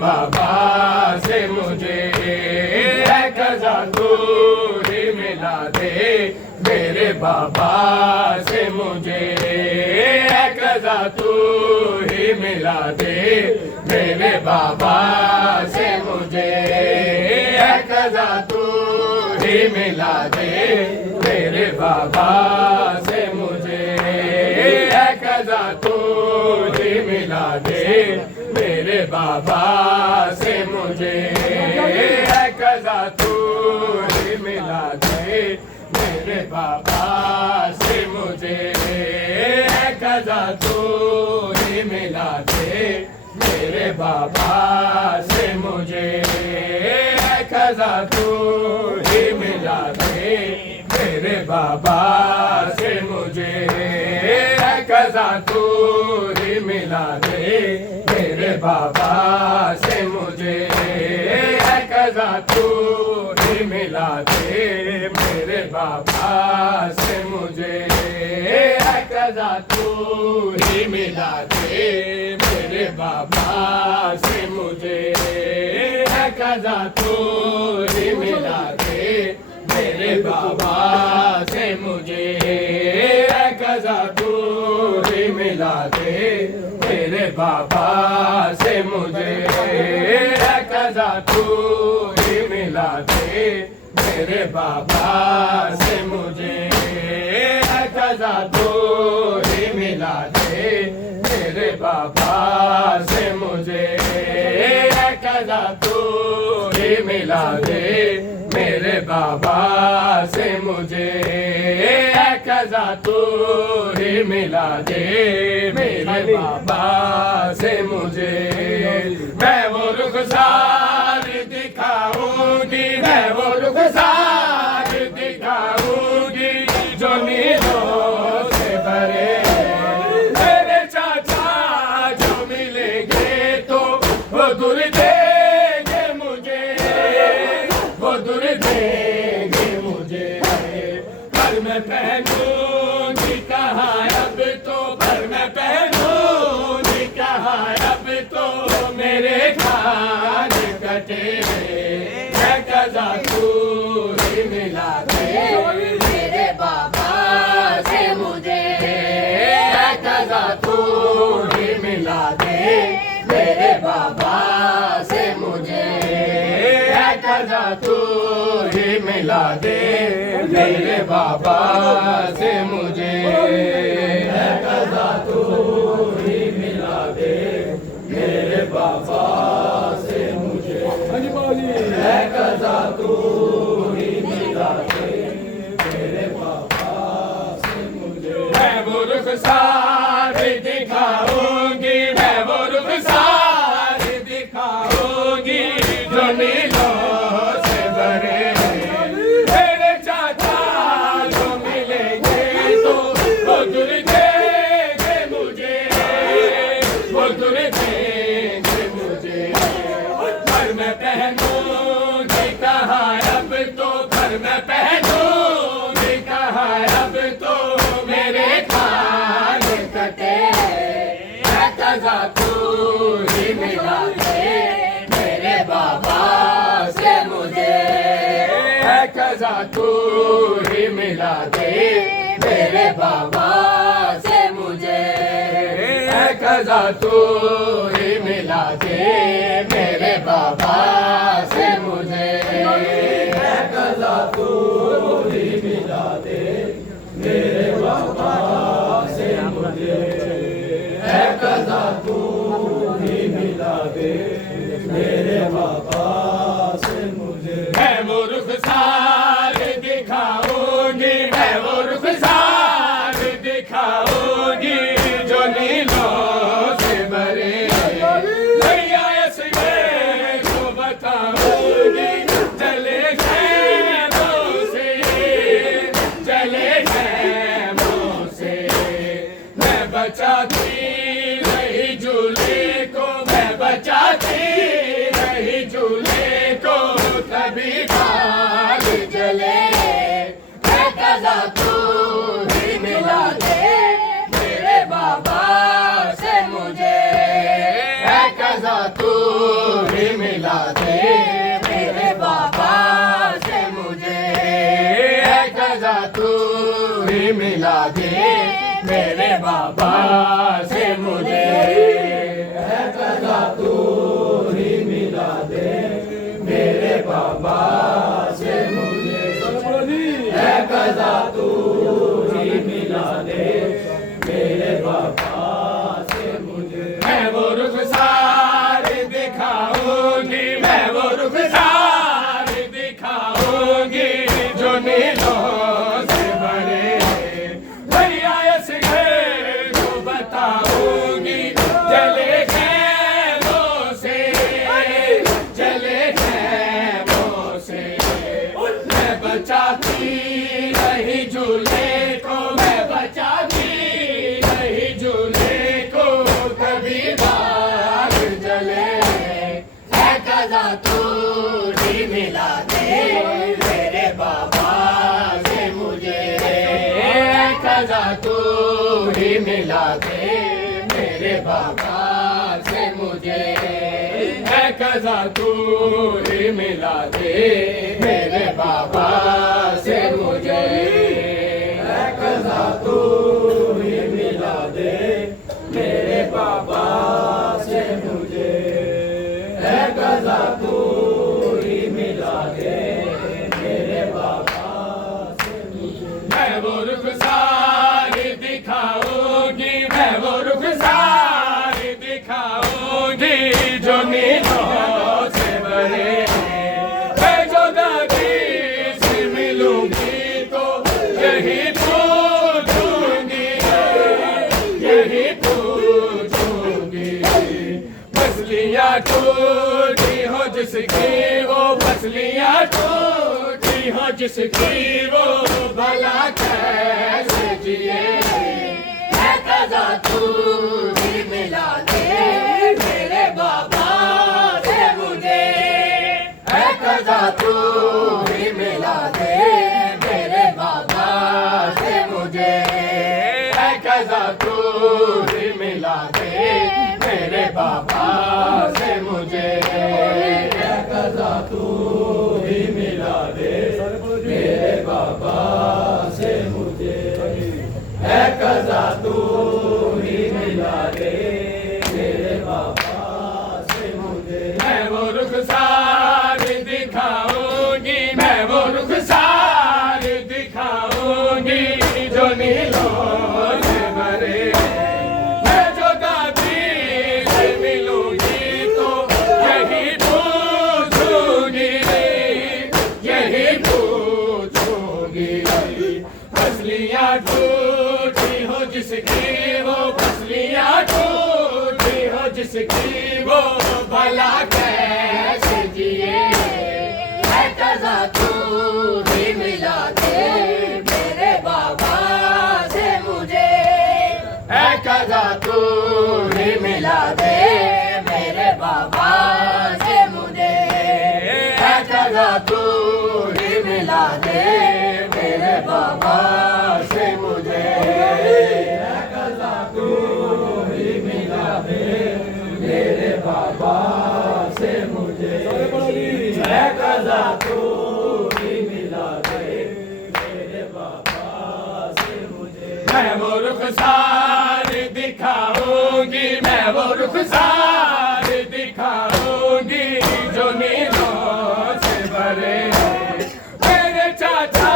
बाबा से मुझे है कज़ा तू ही मिला दे मेरे बाबा से मुझे है कज़ा तू ही मिला दे मेरे बाबा से मुझे है कज़ा तू ही मिला दे मेरे बाबा से मुझे है कज़ा तू ही मिला दे मेरे बाबा से मुझे है कज़ा तू ही मिला दे मेरे बाबा से मुझे है कज़ा तू ही मिला दे मेरे बाबा से मुझे है कज़ा तू ही मिला दे मेरे बाबा से मुझे है कज़ा तू ही मिला दे मेरे बाबा से मुझे है कज़ा तू ही मिला दे मेरे बाबा से मुझे है कज़ा तू ही मिला दे मेरे बाबा से मुझे है कज़ा तू ही मिला दे मेरे बाबा से मुझे है कज़ा तू ही मिला दे मेरे बाबा से मुझे है कज़ा तू ही मिला दे मेरे बाबा से मुझे है कज़ा तू ही मिला दे मेरे बाबा से मुझे है कज़ा तू ही मिला दे मेरे बाबा से मुझे है कज़ा तू ही मिला दे मेरे बाबा से मुझे मैं वो रुखसार दिखाऊंगी मैं वो रुखसार दिखाऊंगी जो नीलों से भरे मेरे चाचा जो मिलेंगे तो वो दूर देंगे मुझे वो दूर देंगे मुझे पर मैं पहनूंगी कहाँ अब तो पर मैं पहनूंगी कहाँ अब तो मेरे खान कटे है कज़ा तू ही मिला दे मेरे बाबा से मुझे है कज़ा तू ही मिला दे मेरे बाबा से मुझे है कज़ा तू ही मिला दे मेरे बाबा से मुझे है कज़ा तू ही मिला दे मेरे बाबा से मुझे है कज़ा तू ही मिला दे मेरे बाबा से मुझे मैं वो रुखसार दिखाऊंगी मैं वो रुखसार दिखाऊंगी जो नीलों से भरे मेरे चाचा जो मिलेंगे तो वो दूर देंगे मुझे वो दूर देंगे मुझे पर मैं पहनूंगी कहाँ अब तो पर मैं पहनूंगी कहाँ अब तो मेरे खान कटे है कज़ा तू ही मिला दे मेरे बाबा से मुझे है कज़ा तू ही मिला दे मेरे बाबा से मुझे है कज़ा तू ही मिला दे मेरे बाबा से मुझे है कज़ा तू ही मिला दे मेरे बाबा से मुझे है कज़ा तू ही मिला दे मेरे बाबा से मुझे मैं वो रुखसार दिखाऊंगी मैं वो रुखसार दिखाऊंगी जो नीलों से भरे भैया इसमें जो बताऊंगी चले खैमों से चले खैमों से मैं बचाती रही झूले को मैं बचाती रही झूले को तभी भाग जले है कज़ा तू ही मिला दे मेरे बाबा से मुझे है कज़ा तू ही मिला दे मेरे बाबा से मुझे। है कज़ा तू ही मिला दे मेरे बाबा से मुझे। है कज़ा तू ही मिला दे मेरे बाबा से मुझे। मैं वो रुखसार दिखाऊंगी, मैं वो रुखसार दिखाऊंगी जो नीलों से भरे भैया इस घर को बताऊंगी। जले खैमों से, जले खैमों से मैं बचाती नहीं झूले को, मैं बचाती नहीं झूले को कभी बाग जले। है कज़ा तू ही मिला दे मेरे बाबा से मुझे। है कज़ा तू ही मिला दे मेरे बाबा से मुझे। है कज़ा तू ही मिला दे मेरे बाबा से मुझे। है कज़ा तू ही मिला दे मेरे बाबा से मुझे। है कज़ा तू ही मिला दे मेरे बाबा से मुझे। मैं वो रुखसार दिखाऊंगी, मैं वो रुखसार दिखाऊंगी जो नीलों से भरे। मैं जो दादी से मिलूंगी तो यही पूछूंगी, यही पूछूंगी। फसलियाँ टूटी हो जिसकी वो, फसलियाँ टूटी हो जिसकी वो भला कैसे जिए। है कज़ा तू ही मिला दे मेरे बाबा से मुझे। है कज़ा तू ही मिला दे मेरे बाबा से मुझे। है कज़ा तू ही मिला दे मेरे बाबा से मुझे। है कज़ा तू ही मिला दे मेरे बाबा से मुझे। है कज़ा तू ही मिला दे मेरे बाबा से मुझे। मैं वो रुखसार दिखाऊंगी, मैं वो रुखसार दिखाऊंगी जो नीलों से भरे। मैं जो दादी से मिलूंगी तो यही पूछूंगी, यही पूछूंगी। फसलियाँ टूटी हो जिसकी वो, फसलियाँ टूटी हो जिसकी वो भला कैसे जिए। है कज़ा तू ही मिला दे मेरे बाबा से मुझे। है कज़ा तू ही मिला दे मेरे बाबा से मुझे। है कज़ा तू ही मिला दे मेरे बाबा से मुझे। है कज़ा तू ही मिला दे मेरे बाबा से मुझे। है कज़ा तू ही मिला दे मेरे बाबा से मुझे। मैं वो रुखसार दिखाऊंगी, मैं वो रुखसार दिखाऊंगी जो नीलों से भरे। मेरे चाचा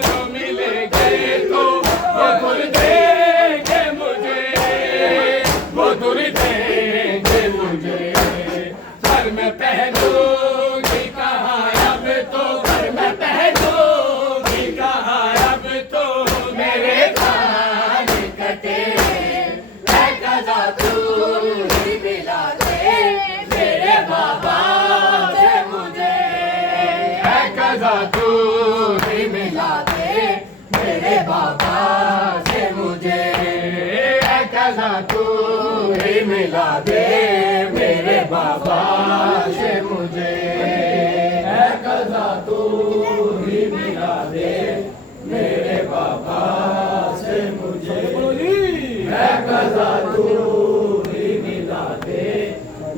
जो मिलेंगे तो वो दूर देंगे मुझे, वो दूर देंगे मुझे। पर मैं पहनूंगी कहाँ अब तो, पर मैं पहनूंगी कहाँ अब तो मेरे कान कटे। है कज़ा तू ही मिला दे मेरे बाबा से मुझे। है कज़ा तू ही मिला दे मेरे बाबा से मुझे। है कज़ा तू ही मिला दे मेरे बाबा से मुझे। है कज़ा तू ही मिला दे मेरे बाबा से मुझे। है कज़ा तू ही मिला दे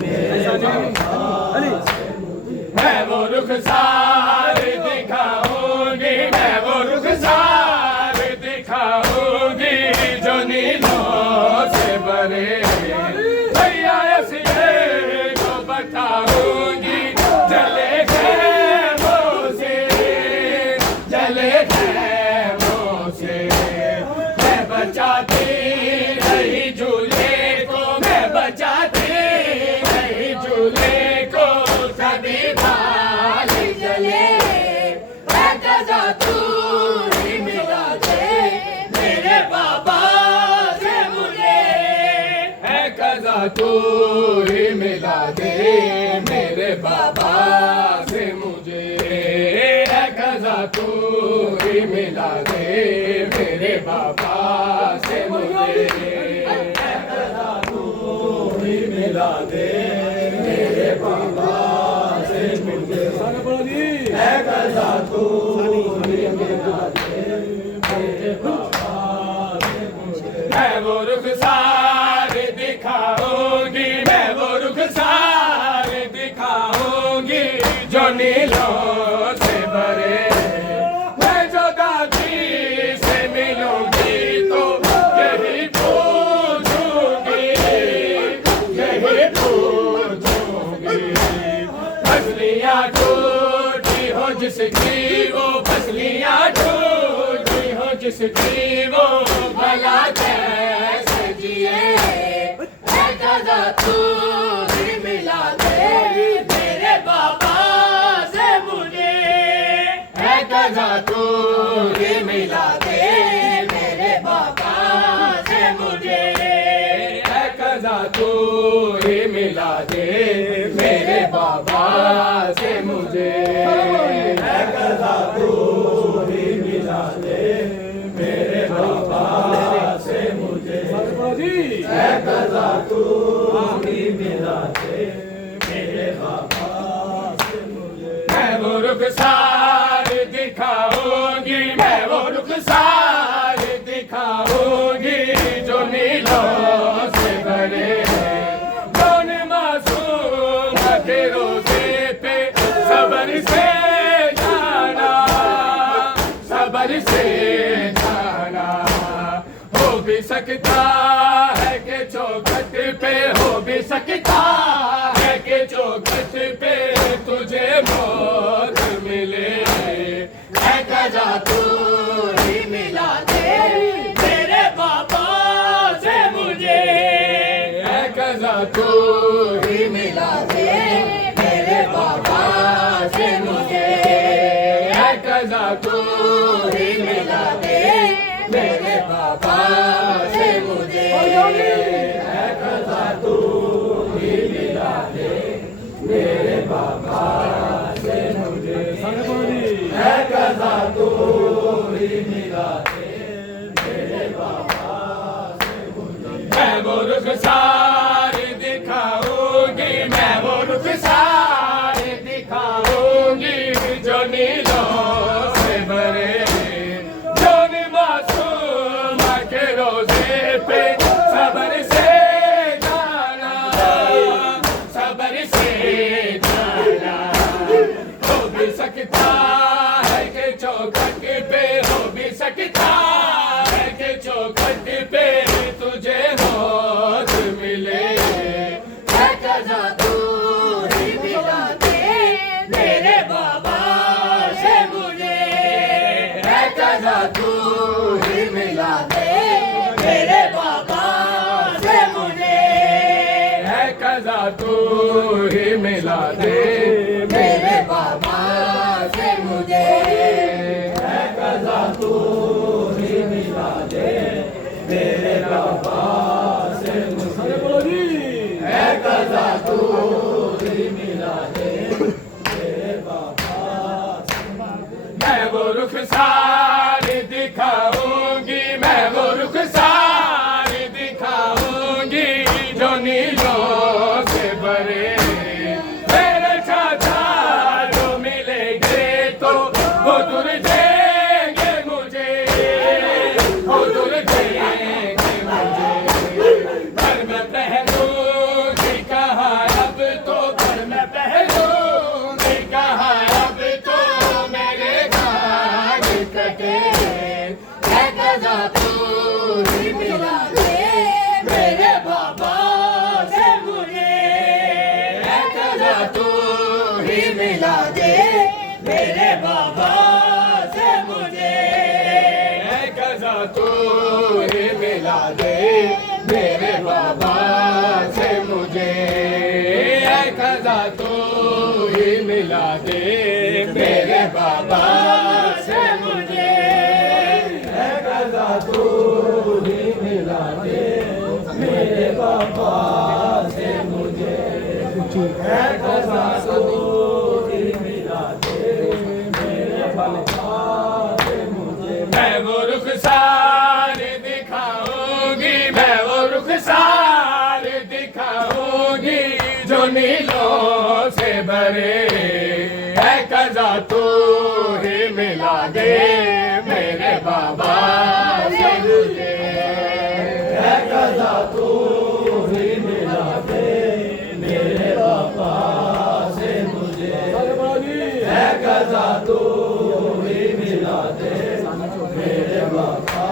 मेरे बाबा से मुझे। मैं वो रुखसार दिखाऊंगी, मैं वो रुखसार दिखाऊंगी भरे भैया इसलिए को बताऊंगी जले खैमों से जले खैमों से मैं बचाती रही झूले को मैं बचाती रही झूले को सभी थाली जले मैं कजा तू ही मिला दे मेरे बाबा से मुझे है कजा तू ही मिला दे मेरे बाबा से मुझे है कजा तू ही मिला दे मेरे बाबा से मुझे है कजा तू ही मिला दे मेरे बाबा से मुझे है कजा तू ही मिला दे मेरे बाबा से मुझे मैं वो रुखसार दिखाऊंगी मैं वो रुखसार दिखाऊंगी जो नीलों से भरे मैं जो दादी से मिलूंगी तो यही पूछूंगी यही पूछूंगी फसलियाँ टूटी हो जिसकी वो फसलियाँ टूटी हो जिसकी वो भला कैसे जिए है कजा तू ही मिला दे मेरे बाबा से मुझे है कजा तू ही मिला दे मेरे बाबा से मुझे है कजा तू ही मिला दे मेरे बाबा से मुझे है कजा तू ही मिला दे मेरे बाबा से मुझे है कजा तू ही मिला दे मेरे बाबा से मुझे मैं वो रुखसार दिखाऊंगी मैं वो रुखसार दिखाऊंगी जो नीलों से भरे कौन मासूम के रोज़े पे सबर से जाना सबर से जाना हो भी सकता है कि चौखट पे हो भी सकता है कि चौखट पे तुझे मौत मिले है कजा तू ही मिला दे मेरे बाबा से मुझे है कजा तू ही मिला दे मेरे बाबा से मुझे है कजा तू ही मिला दे मेरे बाबा से मुझे है कजा तू ही मिला दे मेरे बाबा से मुझे है कजा तू ही मिला दे मेरे बाबा से मुझे मैं वो रुखसार दिखाऊंगी मैं वो रुखसार दिखाऊंगी जो नीलों से भरे रोज़े पे सबर से जाना सबर से जाना हो भी सकता है कि चौखट पे हो भी सकता है कि चौखट पे तुझे मौत मिले है कजा तू ही मिला दे मेरे बाबा से मुझे है कजा तू ही मिला दे मेरे बाबा से मुझे है कजा तू ही मिला दे मेरे बाबा से मुझे है कजा तू ही मिला दे मेरे बाबा से मुझे है कजा तू ही मिला दे मेरे बाबा से मैं वो रुखसार दिखाऊंगी मैं वो रुखसार दिखाऊंगी जो नीलों से भरे मेरे चाचा जो मिलेंगे तो वो दूर देंगे मुझे वो दूर देंगे मुझे घर में पहलूंगी कहा अब तो घर में पहलूंगी कहा अब तो मेरे गान कटे है कजा तू ही मिला दे मेरे बाबा से मुझे कज़ा तू ही मिला दे मेरे बाबा से मुझे, कज़ा तू ही मिला दे मेरे बाबा से मुझे, कज़ा तू ही मिला दे मेरे बाबा से मुझे, कज़ा तू ही मिला दे मेरे बाबा से मुझे। मैं वो रुखसार दिखाऊंगी, मैं वो रुखसार दिखाऊंगी जो नीलों से भरे, है कज़ा तू ही मिला दे मेरे बाबा से मुझे, है कज़ा तू ही मिला दे मेरे बाबा से मुझे, है कज़ा तू ही मिला दे मेरे बाबा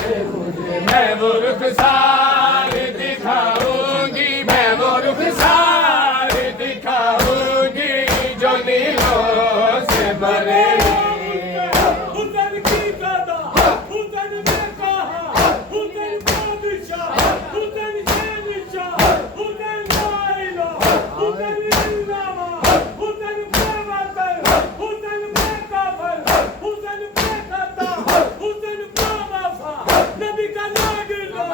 से मुझे। मैं वो रुखसार दिखाऊंगी, मैं वो रुखसार दिखाऊंगी जो नीलों से भरे, हुसैन की गादा, हुसैन ने कहा, हुसैन बादशाह, हुसैन शहंशाह, हुसैन ला इलाहा, हुसैन इल्लाल्लाह, हुसैन बेवतन, हुसैन बेकफन, हुसैन बेखता, हुसैन बेवफा, नबी का लाडला,